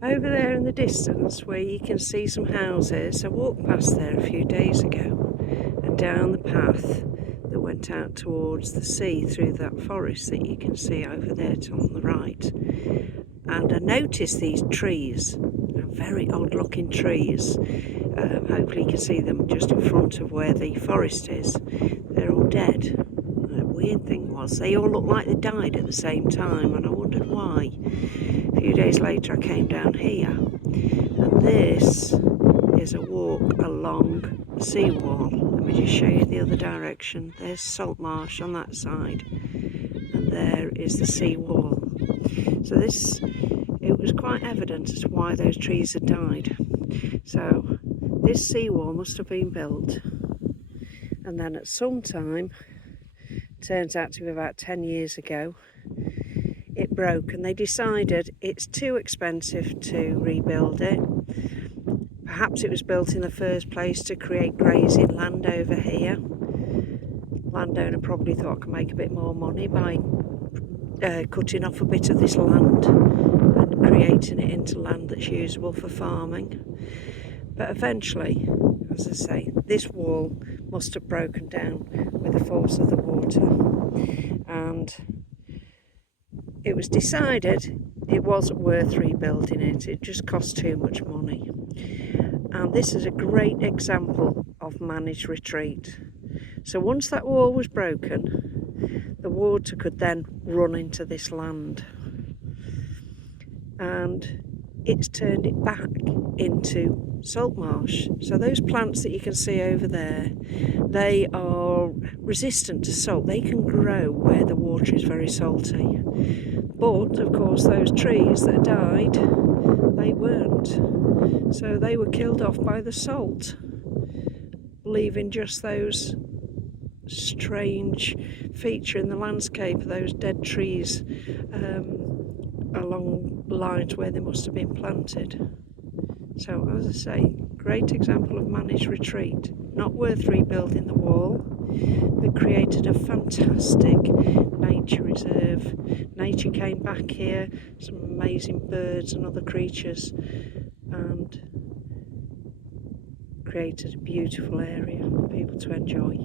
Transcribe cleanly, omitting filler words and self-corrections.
Over there in the distance where you can see some houses, I walked past there a few days ago and down the path that went out towards the sea through that forest that you can see over there on the right. And I noticed these trees, very odd looking trees. Hopefully you can see them just in front of where the forest is. They're all dead. The weird thing was they all looked like they died at the same time, and I wondered why. A few days later I came down here, and this is a walk along the seawall. Let me just show you the other direction. There's salt marsh on that side, and there is the seawall. So it was quite evident as to why those trees had died. So this seawall must have been built, and then at some time, turns out to be about 10 years ago, it broke, and they decided it's too expensive to rebuild it. Perhaps it was built in the first place to create grazing land over here. Landowner probably thought I could make a bit more money by cutting off a bit of this land and creating it into land that's usable for farming. But eventually, as I say, this wall must have broken down with the force of the water, and it was decided it wasn't worth rebuilding it. It just cost too much money. And this is a great example of managed retreat. So once that wall was broken, the water could then run into this land, and it's turned it back into salt marsh. So those plants that you can see over there, they are resistant to salt. They can grow where the water is very salty. But of course those trees that died, they weren't. So they were killed off by the salt, leaving just those strange feature in the landscape of those dead trees along lines where they must have been planted. So as I say, great example of managed retreat. Not worth rebuilding the wall, but created a fantastic nature reserve. Nature came back here, some amazing birds and other creatures, and created a beautiful area for people to enjoy.